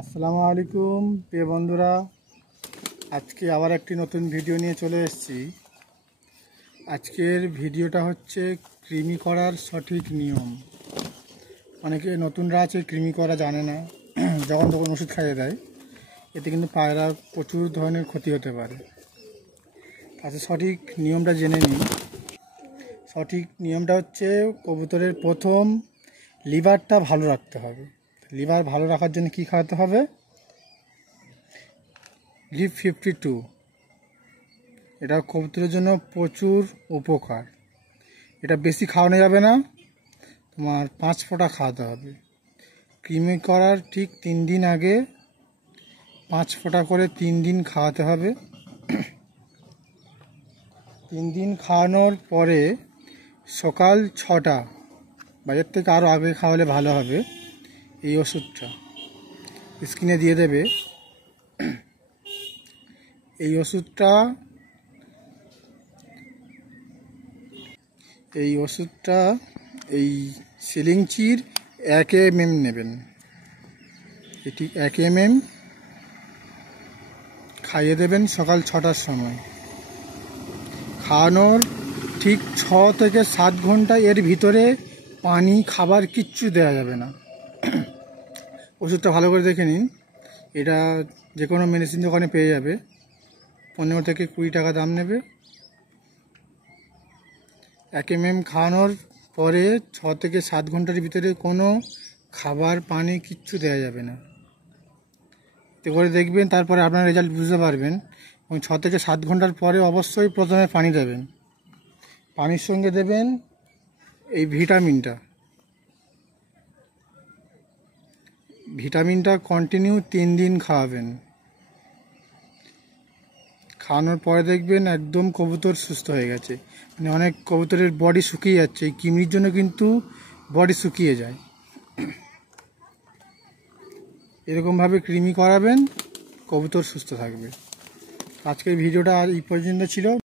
আসসালামু আলাইকুম প্রিয় বন্ধুরা, আজকে আবার একটি নতুন ভিডিও নিয়ে চলে এসেছি। আজকের ভিডিওটা হচ্ছে কৃমি করার সঠিক নিয়ম। অনেকে নতুনরা আছে কৃমি করা জানে না, যখন তখন ওষুধ খাইয়ে দেয়। এতে কিন্তু পায়রার প্রচুর ধরনের ক্ষতি হতে পারে। আচ্ছা, সঠিক নিয়মটা জেনে নিই। সঠিক নিয়মটা হচ্ছে কবুতরের প্রথম লিভারটা ভালো রাখতে হবে। লিভার ভালো রাখার জন্য কি খাওয়াতে হবে? লিভ 52, এটা কবুতরের জন্য প্রচুর উপকার। এটা বেশি খাওয়ানো যাবে না, তোমার 5 ফোঁটা খাওয়াতে হবে। কৃমি করার ঠিক 3 দিন আগে 5 ফোঁটা করে 3 দিন খাওয়াতে হবে। 3 দিন খাওয়ানোর পরে সকাল 6টা, বাজার থেকে আরও আগে খাওয়ালে ভালো হবে। এই ওষুধটা স্ক্রিনে দিয়ে দেবে। এই ওষুধটা এই সিলিংচির 1 mm নেবেন। এটি 1 mm খাইয়ে দেবেন সকাল 6টার সময়। খাওয়ানোর ঠিক 6 থেকে 7 ঘন্টা এর ভিতরে পানি খাবার কিচ্ছু দেওয়া যাবে না। ওষুধটা ভালো করে দেখে নিন। এটা যে কোনো মেডিসিন দোকানে পেয়ে যাবে, 15 থেকে 20 টাকা দাম নেবে। 1 mm খাওয়ানোর পরে 6 থেকে 7 ঘন্টার ভিতরে কোনো খাবার পানি কিচ্ছু দেওয়া যাবে না। এতে করে দেখবেন, তারপরে আপনার রেজাল্ট বুঝতে পারবেন। এবং 6 থেকে 7 ঘন্টার পরে অবশ্যই প্রথমে পানি দেবেন। পানির সঙ্গে দেবেন এই ভিটামিনটা কন্টিনিউ 3 দিন খাওয়াবেন। খাওয়ানোর পরে দেখবেন একদম কবুতর সুস্থ হয়ে গেছে। মানে অনেক কবুতরের বডি শুকিয়ে যাচ্ছে, এই কৃমির জন্য কিন্তু বডি শুকিয়ে যায়। এরকমভাবে কৃমি করাবেন, কবুতর সুস্থ থাকবে। আজকের ভিডিওটা আর এই পর্যন্ত ছিল।